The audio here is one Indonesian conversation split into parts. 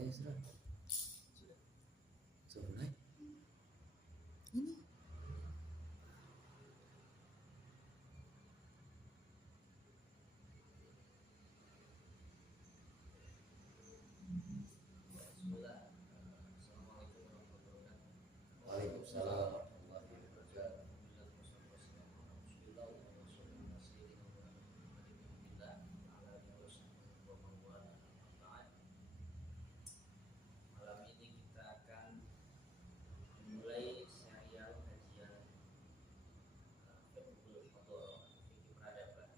Ayo sudah. Sudah mulai. Ini. Waalaikumsalam warahmatullahi wabarakatuh. Malam ini kita akan memulai serial kajian Fiqhul Hadharah, fikih peradaban.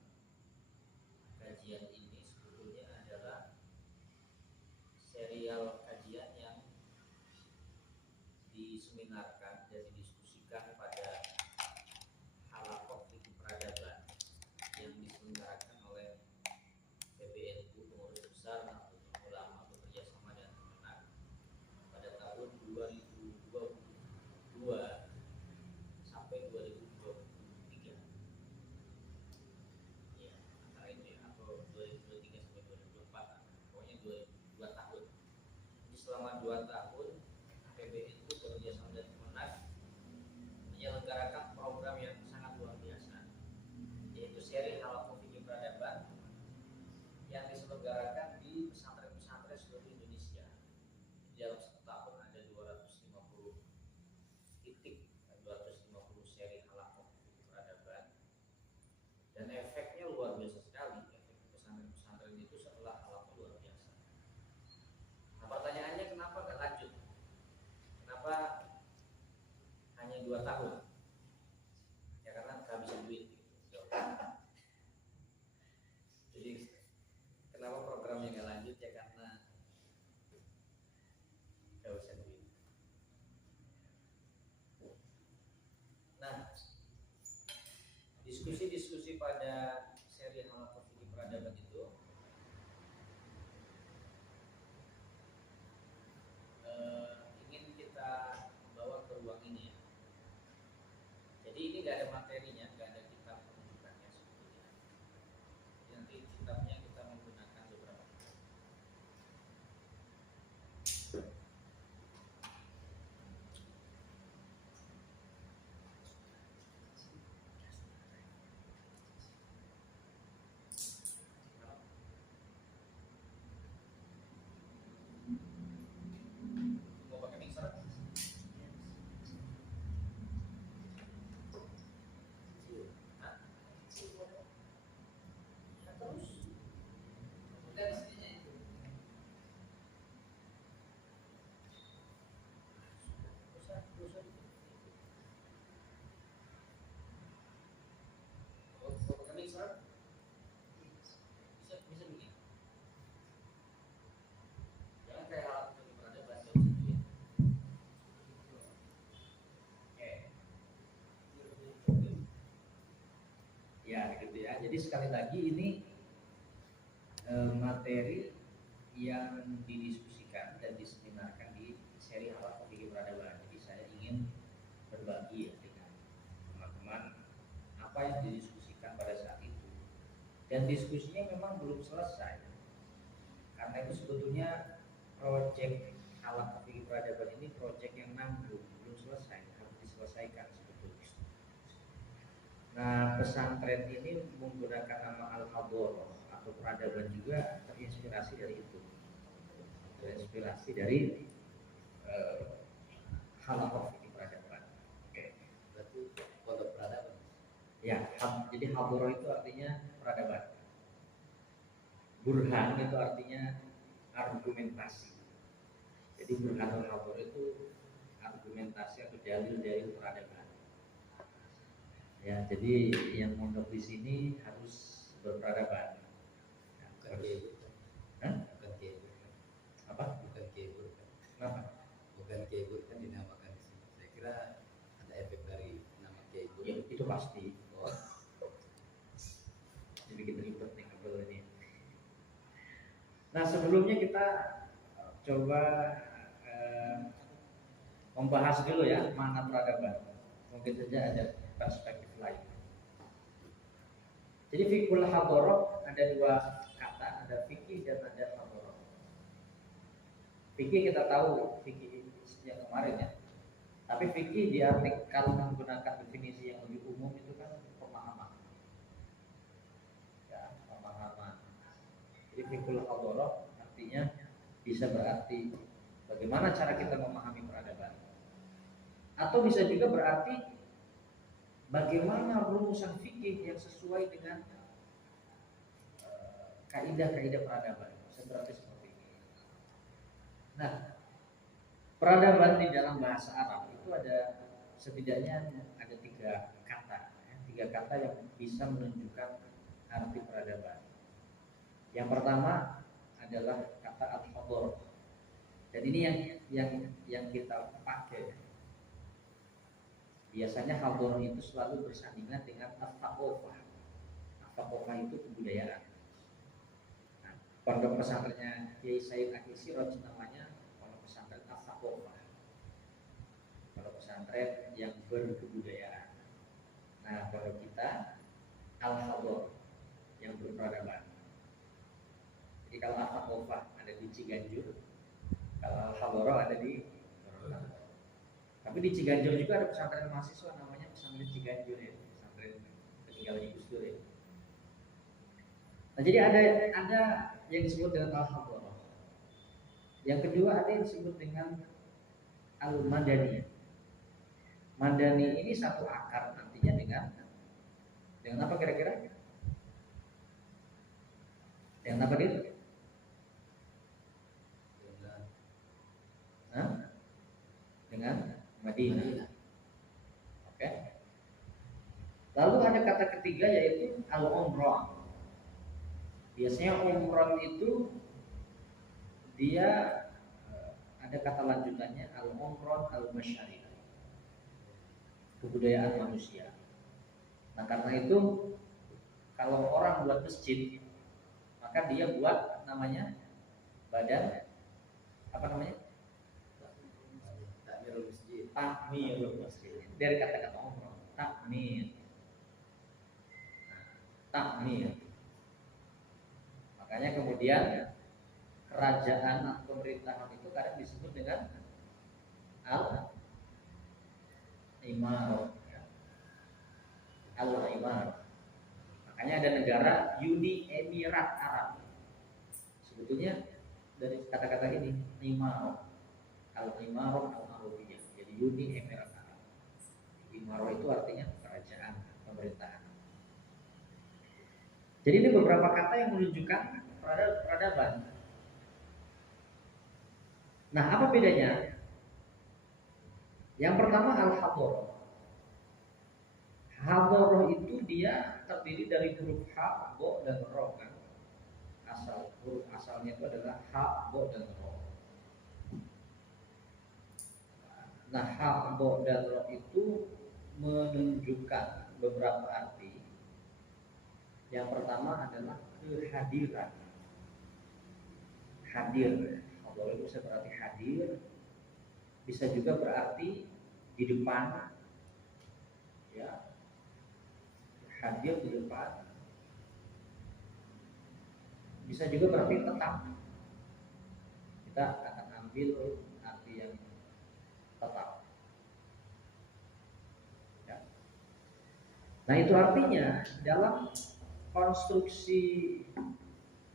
Kajian ini sebetulnya adalah serial kajian yang diseminarkan dan didiskusikan pada halaqah fikih peradaban yang diselenggarakan oleh PBNU, Pengurus Besar Nahdlatul Ulama, bekerjasama dengan Kemenak pada tahun 2022 sampai 2023. Ya, antara itu ya, atau 2023 sampai 2024, pokoknya 2 tahun. Jadi selama 2 tahun PBNU bekerjasama dengan Kemenak menyelenggarakan program yang sangat luar biasa, yaitu seri halaqah fikih peradaban yang diselenggarakan di pesantren-pesantren seluruh Indonesia. Dalam satu tahun ada 250 titik, 250 seri halaqah fikih peradaban, dan efeknya luar biasa sekali. Efek pesantren-pesantren itu setelah halaqah luar biasa. Nah, pertanyaannya kenapa gak lanjut? Kenapa hanya 2 tahun? Ya karena kehabisan duit gitu. Jadi kenapa programnya nggak lanjut? Ya karena kehabisan duit. Nah, diskusi-diskusi pada seri halaqah fikih peradaban itu ingin kita bawa ke ruang ini ya. Jadi ini nggak ada materinya, nggak ada kitab penunjukannya sebetulnya. Nanti kitabnya kita menggunakan beberapa kitab. Mau pakai mixer? Hah? Ya, terus dari sininya itu. Usah. Mau pakai mixer? Bisa begini. Jangan kayak alat fikih peradaban nggak bisa duit. Oke. Ya gitu ya. Jadi sekali lagi ini materi yang didiskusikan dan diseminarkan di seri halaqah fikih peradaban. Jadi saya ingin berbagi ya dengan teman-teman apa yang didiskusikan pada saat itu. Dan diskusinya memang belum selesai. Karena itu sebetulnya proyek halaqah fikih peradaban ini proyek yang nanggung, belum selesai, harus diselesaikan sebetulnya. Nah, pesantren ini menggunakan nama Al-Hadharah atau peradaban juga terinspirasi dari itu. Terinspirasi dari halaqah fikih peradaban. Oke. Berarti pondok peradaban. Ya, jadi hadharah itu artinya peradaban. Burhan itu artinya argumentasi. Jadi burhanul hadharah itu argumentasi atau dalil-dalil peradaban. Ya, jadi yang mondok di sini harus berperadaban. Ya, Bukan kebur. Bukan kebur. Apa? Bukan kebur kan. Kenapa? Bukan kebur kan dinamakan di sini. Saya kira ada efek dari nama kebur. Ya, itu pasti. Oh. Jadi kita ribet nih kabel ini. Nah, sebelumnya kita coba membahas dulu ya mana peradaban. Mungkin saja ada perspektif lain. Jadi fikul hadharah ada 2 kata, ada fikih dan ada hadharah. Fikih kita tahu fikih yang kemarin ya. Tapi fikih kalau menggunakan definisi yang lebih umum itu kan pemahaman. Ya, pemahaman. Jadi fikul hadharah artinya bisa berarti bagaimana cara kita memahami peradaban. Atau bisa juga berarti bagaimana rumusan fikih yang sesuai dengan kaidah-kaidah peradaban. Seperti ini. Nah, peradaban di dalam bahasa Arab itu ada setidaknya ada 3 kata, ya, 3 kata yang bisa menunjukkan arti peradaban. Yang pertama adalah kata al-hadar, dan ini yang kita pakai. Biasanya hadar itu selalu bersandingan dengan al-thaqafah. Al-thaqafah itu kebudayaan. Nah, pondok pesantrennya Kiai Said Akil Siraj namanya pondok pesantren al-thaqafah, pondok pesantren yang berkebudayaan. Nah, pondok kita al-hadar, yang berperadaban. Jadi kalau al-thaqafah ada di Ciganjur, kalau al-hadar ada di Gorontalo. Tapi di Ciganjur juga ada pesantren mahasiswa namanya pesantren Ciganjur ya, pesantren peninggalan Gus Dur ya. Nah, jadi ada yang disebut dengan al-hadar. Yang kedua ada yang disebut dengan al-madani. Madani ini satu akar nantinya dengan apa kira-kira? Dengan apa dia? Dengan Madinah. Oke. Lalu ada kata ketiga yaitu al-umrah. Biasanya umrah itu dia ada kata lanjutannya al-umrah al-masyarih, kebudayaan manusia. Nah, karena itu kalau orang buat masjid, maka dia buat namanya badan apa namanya? Takmirul masjid. Dari kata-kata umrah, takmir. Takmir. Makanya kemudian kerajaan atau pemerintahan itu kadang disebut dengan al-imarah. Al-imarah. Makanya ada negara Uni Emirat Arab. Sebetulnya dari kata-kata ini imarah, al-imarah al-arabiyah. Jadi Uni Emirat Arab. Imarah itu artinya kerajaan, pemerintahan. Jadi ini beberapa kata yang menunjukkan peradaban. Nah, apa bedanya? Yang pertama al-hadharah. Hadharah itu dia terdiri dari huruf ha, bo, dan ro kan. Huruf asalnya itu adalah ha, bo, dan ro. Nah, ha, bo, dan ro itu menunjukkan beberapa arti. Yang pertama adalah kehadiran. Hadir. Hadharah itu bisa berarti hadir, bisa juga berarti di depan, ya, hadir di depan. Bisa juga berarti tetap. Kita akan ambil arti yang tetap. Ya. Nah, itu artinya dalam konstruksi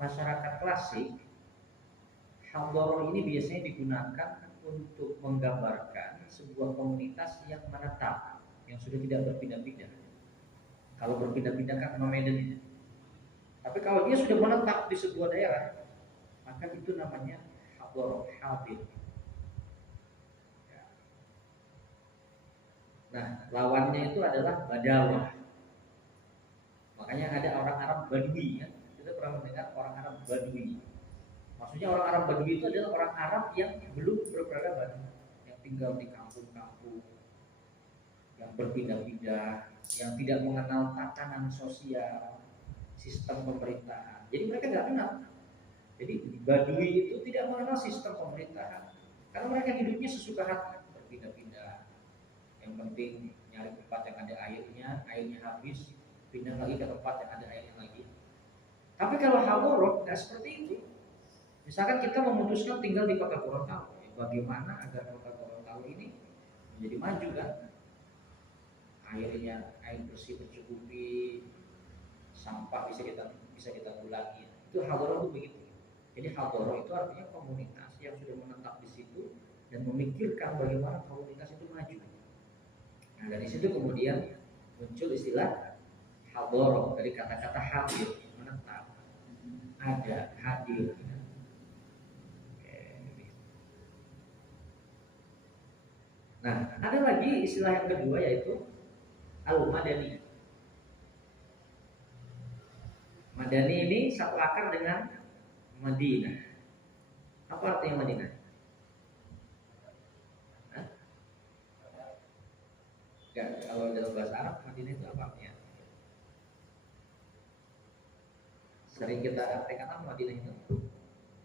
masyarakat klasik, hadharah ini biasanya digunakan untuk menggambarkan sebuah komunitas yang menetap, yang sudah tidak berpindah-pindah. Kalau berpindah-pindah kan nomaden. Tapi kalau dia sudah menetap di sebuah daerah, maka itu namanya hadharah, hadir. Nah, lawannya itu adalah badawah. Makanya ada orang Arab Badui kan? Kita pernah mendengar orang Arab Badui. Maksudnya orang Arab Badui itu adalah orang Arab yang belum berperadaban, yang tinggal di kampung-kampung, yang berpindah-pindah, yang tidak mengenal tatanan sosial, sistem pemerintahan. Jadi mereka nggak kenal. Jadi Badui itu tidak mengenal sistem pemerintahan, karena mereka hidupnya sesuka hati, berpindah-pindah. Yang penting nyari tempat yang ada airnya habis, pindah lagi ke tempat yang ada airnya lagi. Tapi kalau hadharah nggak seperti itu. Misalkan kita memutuskan tinggal di kota Gorontalo, ya bagaimana agar kota Gorontalo ini menjadi maju kan? Airnya, air bersih mencukupi, sampah bisa kita kurangi. Itu hadroh itu begitu. Jadi hadroh itu artinya komunitas yang sudah menetap di situ dan memikirkan bagaimana komunitas itu maju. Nah dari situ kemudian muncul istilah hadroh dari kata-kata hadir, menetap, ada, hadir. Nah, ada lagi istilah yang kedua yaitu al-madani. Madani ini satu akar dengan Madinah. Apa artinya Madinah? Hah? Enggak, kalau dalam bahasa Arab Madinah itu apa artinya? Sering kita artikan apa Madinah itu?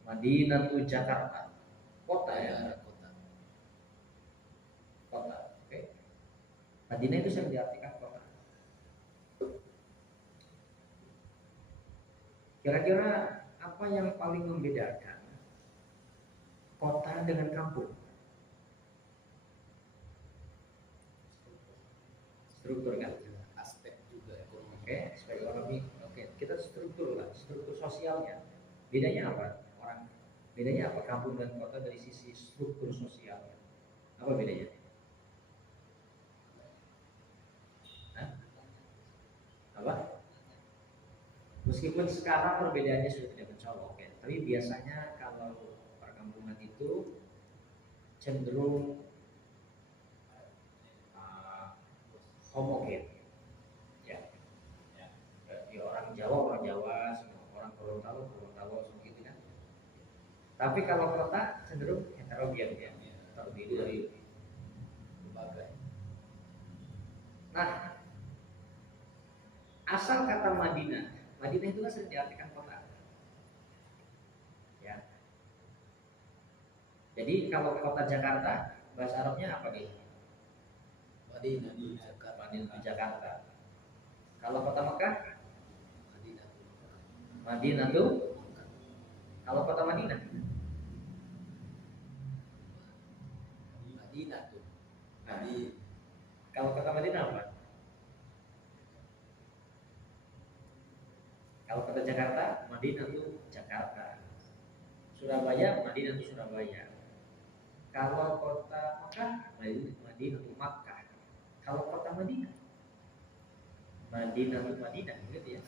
Madinah itu Jakarta, kota ya. Kota, oke. Madinah itu sering diartikan kota. Kira-kira apa yang paling membedakan kota dengan kampung? Struktur kan? Aspek juga ekonomi. Oke, aspek ekonomi. Oke, kita struktur lah, struktur sosialnya. Bedanya apa? Bedanya apa kampung dan kota dari sisi struktur sosialnya? Apa bedanya? Apa? Meskipun sekarang perbedaannya sudah tidak mencolok ya, tapi biasanya kalau perkampungan itu cenderung homogen, ya. Ya, orang Jawa, semua orang Gorontalo, seperti itu kan. Tapi kalau kota cenderung heterogen ya, terdiri dari berbagai. Nah, asal kata Madinah itu kan sering diartikan kota. Ya. Jadi kalau kota Jakarta bahasa Arabnya apa nih? Madinah di Jakarta. Madinah di Jakarta. Kalau kota Mekah? Madinah tuh. Kalau kota Madinah? Madinah tuh. Nah, kalau kota Madinah apa? Kalau kota Jakarta, Madinah itu Jakarta. Surabaya, Madinah itu Surabaya. Kalau kota Makkah, Madinah itu Makkah. Kalau kota Madinah, Madinah itu Madinah, gitu ya.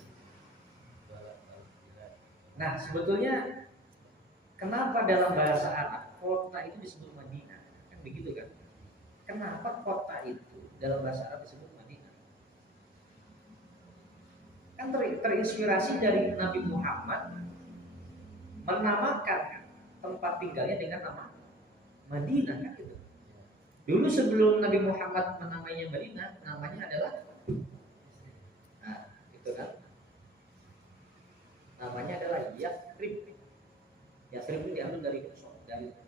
Nah, sebetulnya kenapa dalam bahasa Arab kota itu disebut Madinah? Kan begitu kan? Kenapa kota itu dalam bahasa Arab disebut Madinah? Kan terinspirasi dari Nabi Muhammad menamakan tempat tinggalnya dengan nama Madinah kan gitu. Dulu sebelum Nabi Muhammad menamainya Madinah, namanya adalah itu kan. Namanya adalah Yathrib. Yathrib itu diambil dari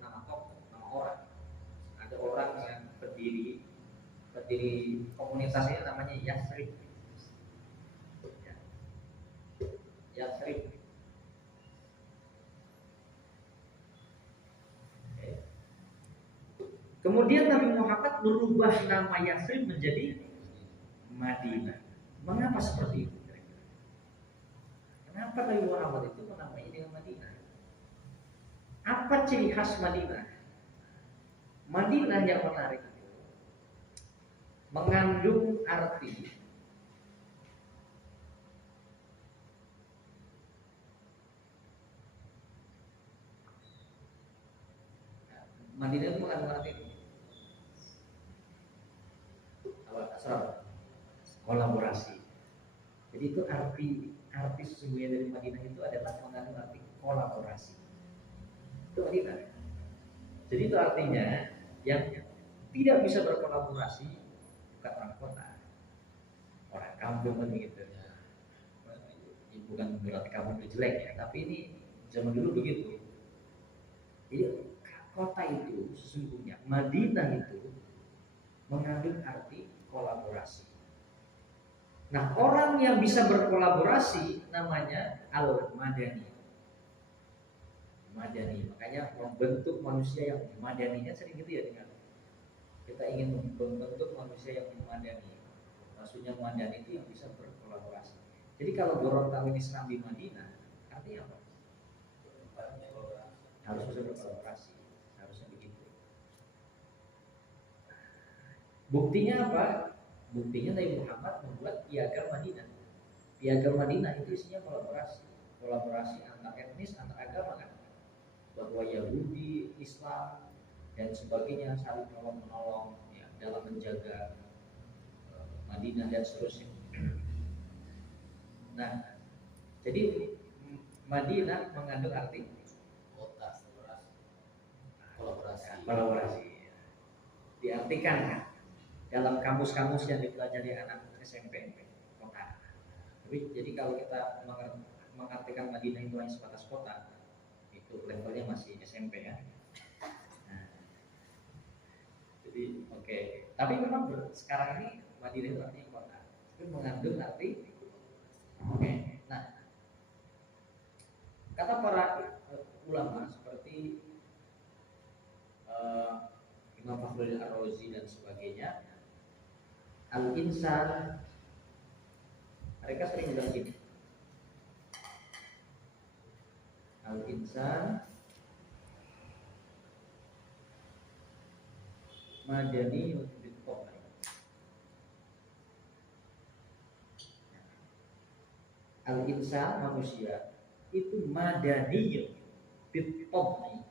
nama tokoh, nama orang. Ada orang yang berdiri komunitasnya namanya Yathrib. Yathrib. Kemudian Nabi Muhammad merubah nama Yathrib menjadi Madinah. Mengapa seperti itu? Kenapa Nabi Muhammad itu menamai dengan Madinah? Apa ciri khas Madinah? Madinah yang menarik itu mengandung arti Madinah itu mengandung arti kolaborasi. Jadi itu arti sesungguhnya dari Madinah itu adalah mengandung arti kolaborasi. Itu Madinah. Jadi itu artinya yang tidak bisa berkolaborasi bukan orang kota, orang kampung begitu. Bukan berarti kampung itu jelek ya, tapi ini zaman dulu begitu. Jadi kota itu sesungguhnya Madinah itu mengandung arti kolaborasi. Nah, orang yang bisa berkolaborasi namanya al-madani. madani. Makanya membentuk manusia yang madaninya sering gitu ya, dengan kita ingin membentuk manusia yang madani. Maksudnya madani itu yang bisa berkolaborasi. Jadi kalau Gorontalo Islam di Madinah, artinya apa? Harus bisa berkolaborasi, harusnya begitu. Buktinya apa? Buktinya Nabi Muhammad membuat piagam Madinah. Piagam Madinah itu isinya kolaborasi antar etnis, antar agama kan. Bahwa Yahudi, Islam dan sebagainya saling menolong ya, dalam menjaga Madinah dan seterusnya. Nah, jadi Madinah mengandung arti kolaborasi. Diartikan kan dalam kamus-kamus yang dipelajari anak SMP kota. Tapi jadi kalau kita mengartikan Madinah itu hanya sebatas kota, itu levelnya masih SMP ya. Nah, jadi oke. Tapi memang sekarang ini Madinah itu artinya kota, itu mengandung arti oke. Nah, kata para ulama seperti Imam Fakhruddin Ar-Razi dan sebagainya, al-insan, mereka sering bilang gini, al-insan madani bil-qawm. Al-insan manusia itu madani bil-qawm.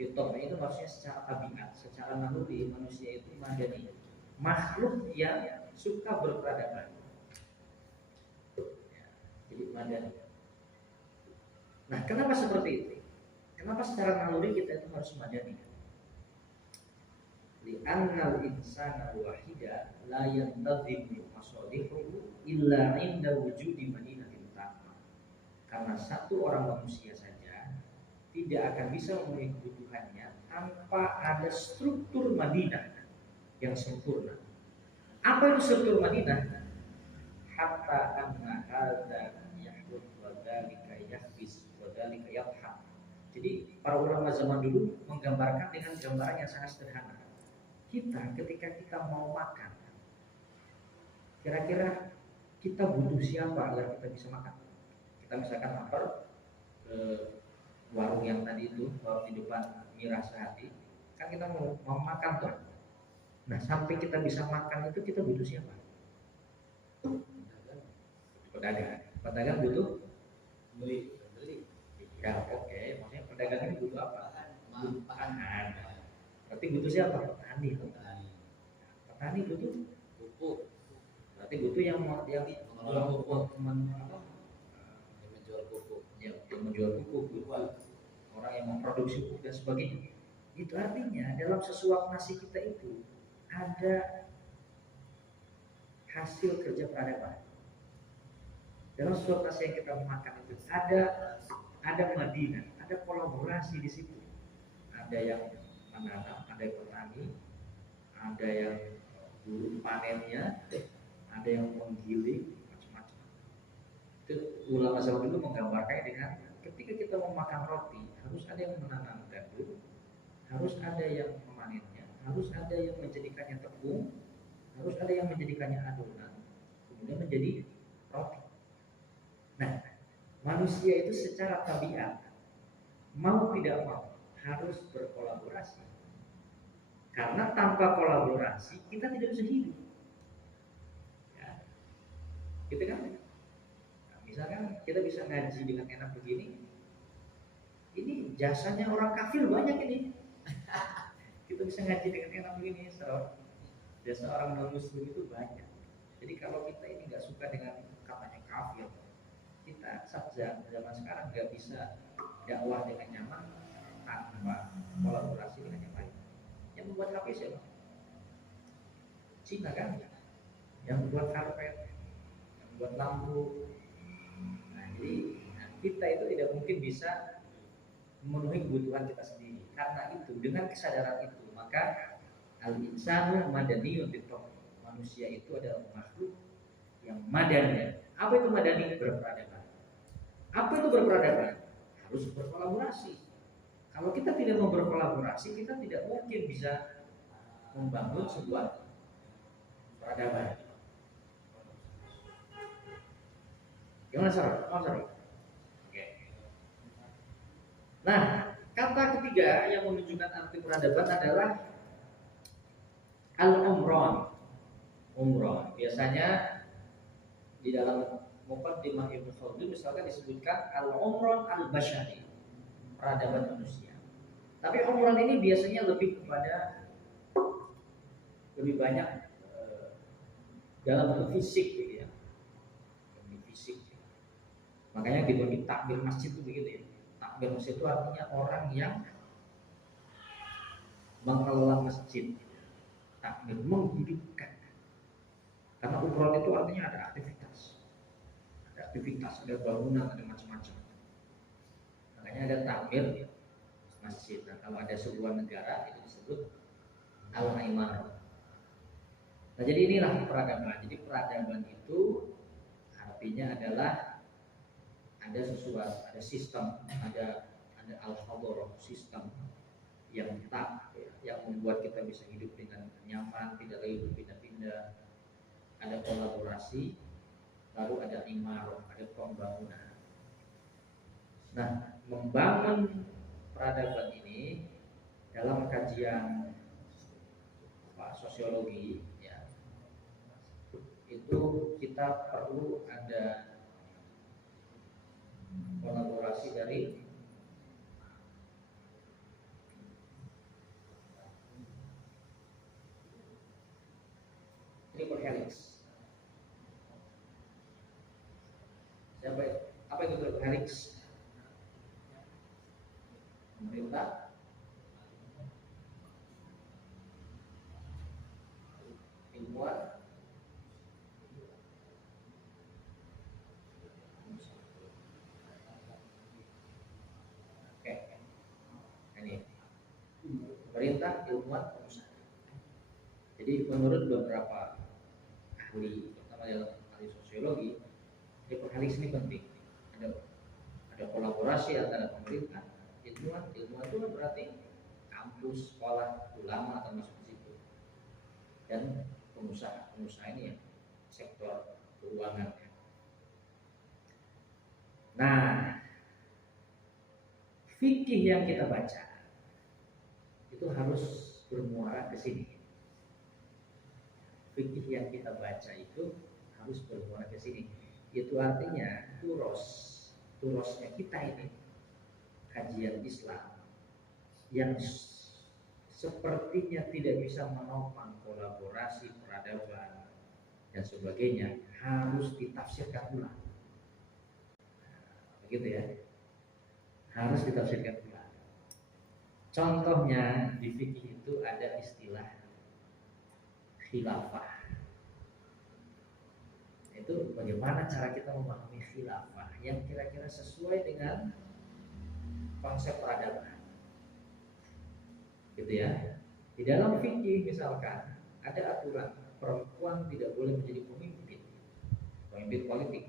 Bil-qawm itu maksudnya secara tabiat, secara naluri manusia itu madani, makhluk yang suka berperadaban. Jadi madani. Nah, kenapa seperti itu? Kenapa secara naluri kita itu harus madani? Li'annal insana wahida la yantadhimu masalihuhu illa 'inda wujudi madinatin tamma. Karena satu orang manusia saja tidak akan bisa memenuhi kebutuhannya tanpa ada struktur Madinah yang sempurna. Apa itu struktur Madinah? Hatta anna hadza yahdud wa dzalika yahbis wa dzalika yadhhab. Jadi para ulama zaman dulu menggambarkan dengan gambaran yang sangat sederhana. Kita ketika kita mau makan, kira-kira kita butuh siapa agar kita bisa makan? Kita misalkan lapar ke warung yang tadi itu, warung di depan Mira Sehati, kan kita mau makan tuh. Nah, sampai kita bisa makan itu kita butuh siapa? Pedagang. Pedagang butuh beli. Ya, oke. Maksudnya pedagang ini butuh apa? Butuh pangan. Berarti butuh siapa? Petani. Petani butuh Pupuk. Berarti butuh yang Mengelola pupuk. Menjual pupuk. Yang menjual pupuk, butuh orang yang memproduksi pupuk dan sebagainya. Itu artinya dalam sesuap nasi kita itu ada hasil kerja peradaban. Dalam sesuap nasi yang kita makan itu ada Madinah, ada kolaborasi di situ. Ada yang menanam, ada yang petani, ada yang dulu panennya, ada yang menggiling, macam-macam. Itu ulama zaman dulu menggambarkannya dengan ketika kita mau makan roti, harus ada yang menanam gandum, harus ada yang memanennya, harus ada yang menjadikannya tepung, harus ada yang menjadikannya adonan, kemudian menjadi roti. Nah, manusia itu secara tabiat mau tidak mau harus berkolaborasi. Karena tanpa kolaborasi kita tidak bisa hidup. Ya. Gitu kan? Nah, misalkan kita bisa ngaji dengan enak begini, ini jasanya orang kafir banyak ini. Kita bisa ngaji dengan enak begini, jasa orang non-muslim itu banyak. Jadi kalau kita ini nggak suka dengan katanya kafir, kita saja zaman sekarang nggak bisa dakwah dengan nyaman tanpa kolaborasi dengan yang lain. Yang membuat HP siapa? Cina kan? Yang membuat karpet, yang membuat lampu. Nah, jadi kita itu tidak mungkin bisa memenuhi kebutuhan kita sendiri. Karena itu, dengan kesadaran itu, maka al-insanu madaniyun bittaq. Manusia itu adalah makhluk yang madani. Apa itu madani? Berperadaban. Apa itu berperadaban? Harus berkolaborasi. Kalau kita tidak mau berkolaborasi, kita tidak mungkin bisa membangun sebuah peradaban. Gimana Sarah? Oh, sorry. Oke. Nah, kata ketiga yang menunjukkan arti peradaban adalah al-umron. Umron. Biasanya di dalam Muqaddimah Ibnu Khaldun misalkan disebutkan al-umron al-bashari, peradaban manusia. Tapi umron ini biasanya lebih banyak dalam bentuk fisik gitu ya. Bentuk fisik. Makanya dibagi takbir masjid itu begitu ya. Takbir masjid itu artinya orang yang mengelola masjid. Takbir menghidupkan. Karena umron itu artinya ada aktivitas. Ada bangunan, ada macam-macam. Makanya ada takbir masjid. Nah, kalau ada sebuah negara itu disebut al-imar. Nah, jadi inilah peradaban. Jadi peradaban itu artinya adalah ada sesuatu, ada sistem, ada al-hadharah, sistem yang tetap ya, yang membuat kita bisa hidup dengan nyaman, tidak lagi berpindah-pindah. Ada kolaborasi, lalu ada imarah, ada pembangunan. Nah, membangun peradaban ini dalam kajian sosiologi ya, itu kita perlu ada kolaborasi dari triple helix. Apa itu triple helix? Pemerintah, ilmuwan, oke, ini pemerintah, ilmuwan, pengusaha. Jadi menurut beberapa ahli, terutama dalam ahli sosiologi, triple helix ini penting. Ada kolaborasi antara pemerintah, ilmuwan itu berarti kampus, sekolah, ulama atau masuk di situ, dan pengusaha ini yang sektor keuangan. Nah, fikih yang kita baca itu harus bermuara ke sini. Fikih yang kita baca itu harus bermuara ke sini. Itu artinya turosnya kita ini kajian Islam yang sepertinya tidak bisa menopang kolaborasi, peradaban dan sebagainya harus ditafsirkan ulang. Begitu ya, harus ditafsirkan ulang. Contohnya di fikih itu ada istilah khilafah. Itu bagaimana cara kita memahami khilafah yang kira-kira sesuai dengan konsep peradaban, gitu ya. Di dalam fikih misalkan ada aturan perempuan tidak boleh menjadi pemimpin politik.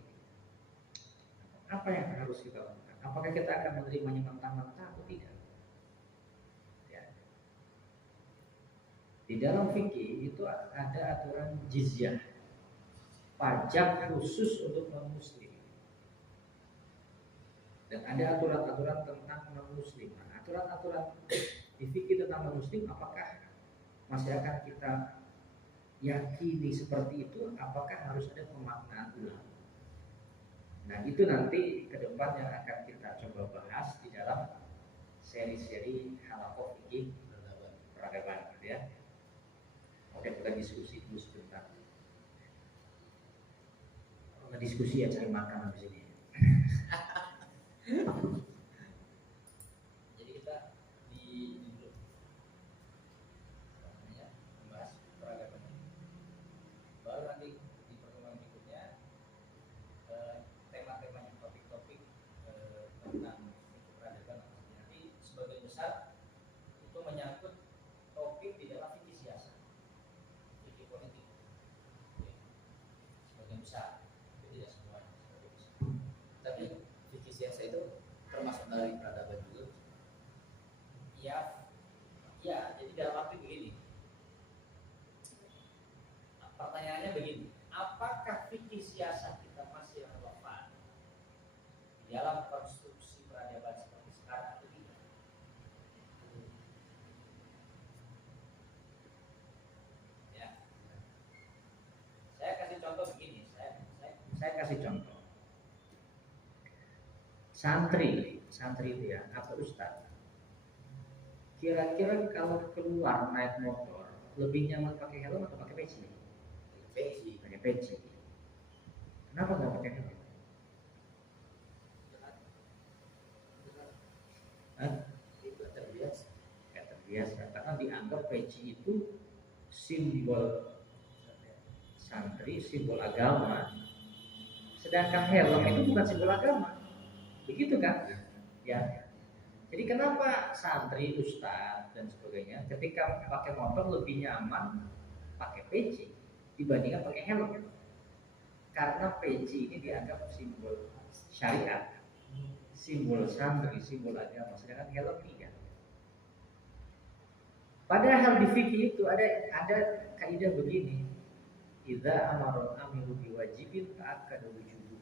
Apa yang harus kita lakukan? Apakah kita akan menerimanya mentah-mentah atau tidak? Ya. Di dalam fikih itu ada aturan jizyah, pajak khusus untuk non-muslim. Dan ada aturan-aturan tentang non-muslim. Nah, aturan-aturan di fikih tentang non-muslim apakah masih akan kita yakini seperti itu? Apakah harus ada pemaknaan ulang? Nah, itu nanti ke depan yang akan kita coba bahas di dalam seri-seri halaqah fikih peradaban, gitu ya. Oke, kita diskusi dulu sebentar. Kalau diskusi ya cari makan di sini. Jadi kita di dulu membahas peradaban ini. Baru nanti di pertemuan berikutnya tema-temanya, topik-topik tentang peradaban. Nanti sebagian besar itu menyangkut topik di dalam fikih siasa, fikih politik. Sebagian besar, itu tidak semua. Tapi fikih siasa itu termasuk dari peradaban juga. Ya, jadi dalam arti begini. Pertanyaannya begini, apakah fikih siasat kita masih relevan di dalam konstruksi peradaban seperti sekarang atau tidak? Ya, saya kasih contoh begini, Saya kasih contoh. Santri itu ya, atau ustadz. Kira-kira kalau keluar naik motor, lebih nyaman pakai helm atau pakai peci? Peci. Pakai peci. Kenapa nggak pakai helm? Hah? Itu terbiasa. Nggak terbiasa, karena dianggap peci itu simbol santri, simbol agama. Sedangkan helm itu bukan simbol agama. Begitu kan? Ya. Jadi kenapa santri, ustadz dan sebagainya ketika pakai motor lebih nyaman pakai peci dibandingkan pakai helm? Karena peci ini dianggap simbol syariat, simbol santri, simbol agama. Sedangkan helm tidak. Padahal di fikih itu ada kaidah begini. Idza amara amiru biwajibin ta'akkada wujubuhu.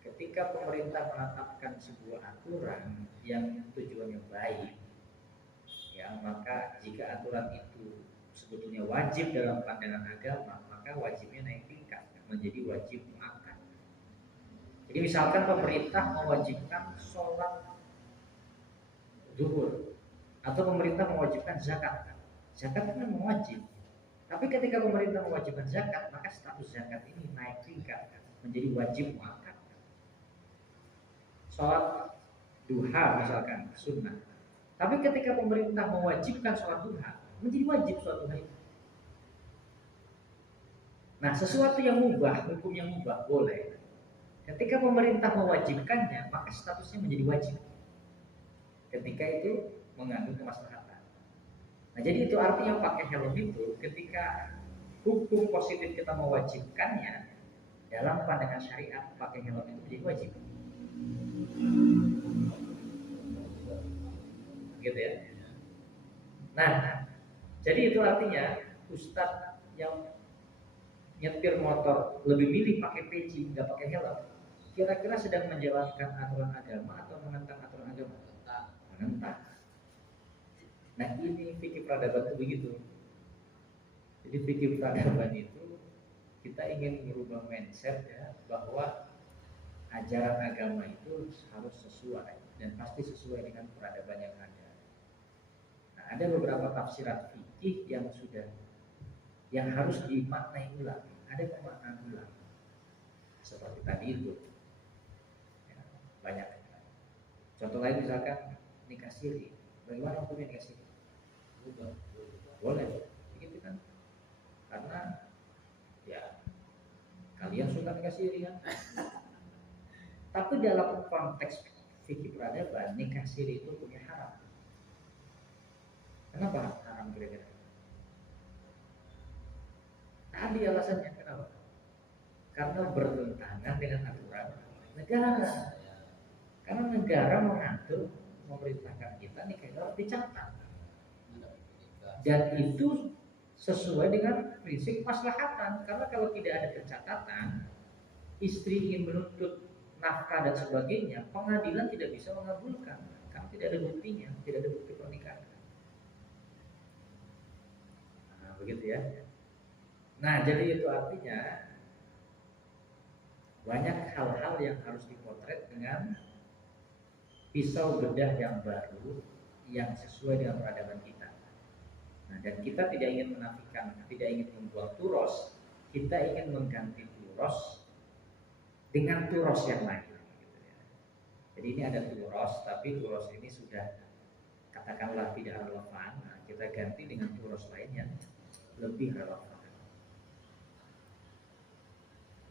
Ketika pemerintah menetapkan sebuah aturan yang tujuannya baik, ya maka jika aturan itu sebetulnya wajib dalam pandangan agama, maka wajibnya naik tingkat menjadi wajib muakkad. Jadi misalkan pemerintah mewajibkan sholat zuhur atau pemerintah mewajibkan zakat, zakat itu memang wajib. Tapi ketika pemerintah mewajibkan zakat, maka status zakat ini naik tingkat menjadi wajib muakkad. Sholat duha misalkan sunnah. Tapi ketika pemerintah mewajibkan sholat duha, menjadi wajib sholat duha itu. Nah, sesuatu yang mubah, hukum yang mubah boleh. Ketika pemerintah mewajibkannya, maka statusnya menjadi wajib. Ketika itu mengandung kemaslahatan. Nah, jadi itu artinya pakai helm itu ketika hukum positif kita mewajibkannya dalam pandangan syariat, pakai helm itu menjadi wajib. Gitu ya. Nah, jadi itu artinya ustadz yang nyetir motor lebih milih pakai peci nggak pakai helm, kira-kira sedang menjalankan aturan agama atau menentang aturan agama? Menentang. Nah, ini fikih peradaban itu begitu. Jadi fikih peradaban itu kita ingin merubah mindset ya, bahwa ajaran agama itu harus sesuai dan pasti sesuai dengan peradaban yang ada. Nah, ada beberapa tafsiran fikih yang harus dimaknai ulang, ada pemaknaan ulang. Seperti tadi itu. Ya, banyak. Contoh lain misalkan nikah siri. Bagaimana hukumnya nikah siri? Boleh, begitu kan? Karena ya kalian suka nikah siri kan? Tapi dalam konteks fikih peradaban, nikah siri itu punya haram. Kenapa haram kira-kira? Tadi alasannya kenapa? Karena bertentangan dengan aturan negara. Karena negara mengatur, memerintahkan kita nikah itu harus dicatat. Dan itu sesuai dengan prinsip maslahatan. Karena kalau tidak ada pencatatan, istri ingin menuntut nafkah dan sebagainya, pengadilan tidak bisa mengabulkan karena tidak ada buktinya, tidak ada bukti pernikahan. Nah, begitu ya. Nah, jadi itu artinya banyak hal-hal yang harus dipotret dengan pisau bedah yang baru yang sesuai dengan peradaban kita. Nah, dan kita tidak ingin menafikan, tidak ingin membuang turos, kita ingin mengganti turos dengan turos yang lain. Jadi ini ada turos, tapi turos ini sudah katakanlah tidak relevan. Nah, kita ganti dengan turos lain yang lebih relevan.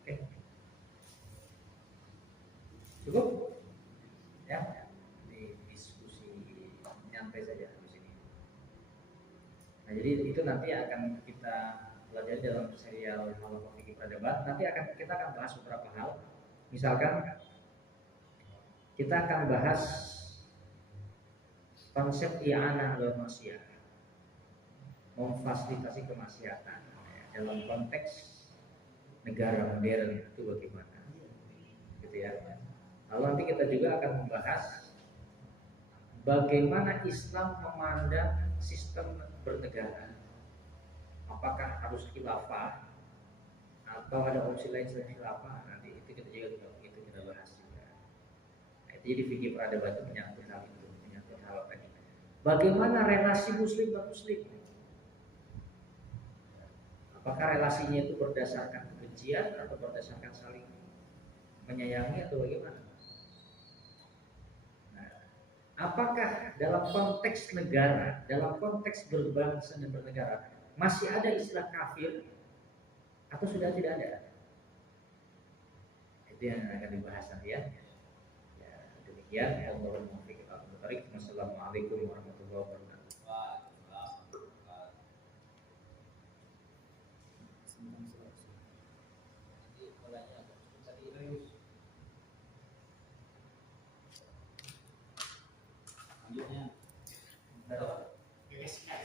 Oke, cukup ya. Ini diskusi nyantai saja di sini. Nah, jadi itu nanti akan kita pelajari dalam serial Halaman Fikih Peradaban. Nanti kita akan bahas beberapa hal. Misalkan kita akan bahas konsep i'anah al maksiat, memfasilitasi kemaksiatan ya, dalam konteks negara modern itu bagaimana gitu ya. Lalu nanti kita juga akan membahas bagaimana Islam memandang sistem bernegara, apakah harus khilafah atau ada opsi lain selain khilafah. Nanti itu kita juga itu kita bahas juga. Nah, itu jadi fikih peradaban itu menyangkut hal itu, menyangkut hal tadi. Bagaimana relasi muslim dan muslim? Apakah relasinya itu berdasarkan kebencian atau berdasarkan saling menyayangi atau bagaimana? Nah, apakah dalam konteks negara, dalam konteks berbangsa dan bernegara masih ada istilah kafir atau sudah tidak ada? Itu yang akan dibahas nanti ya. Ya, demikian. Wassalamualaikum warahmatullahi wabarakatuh. Selanjutnya,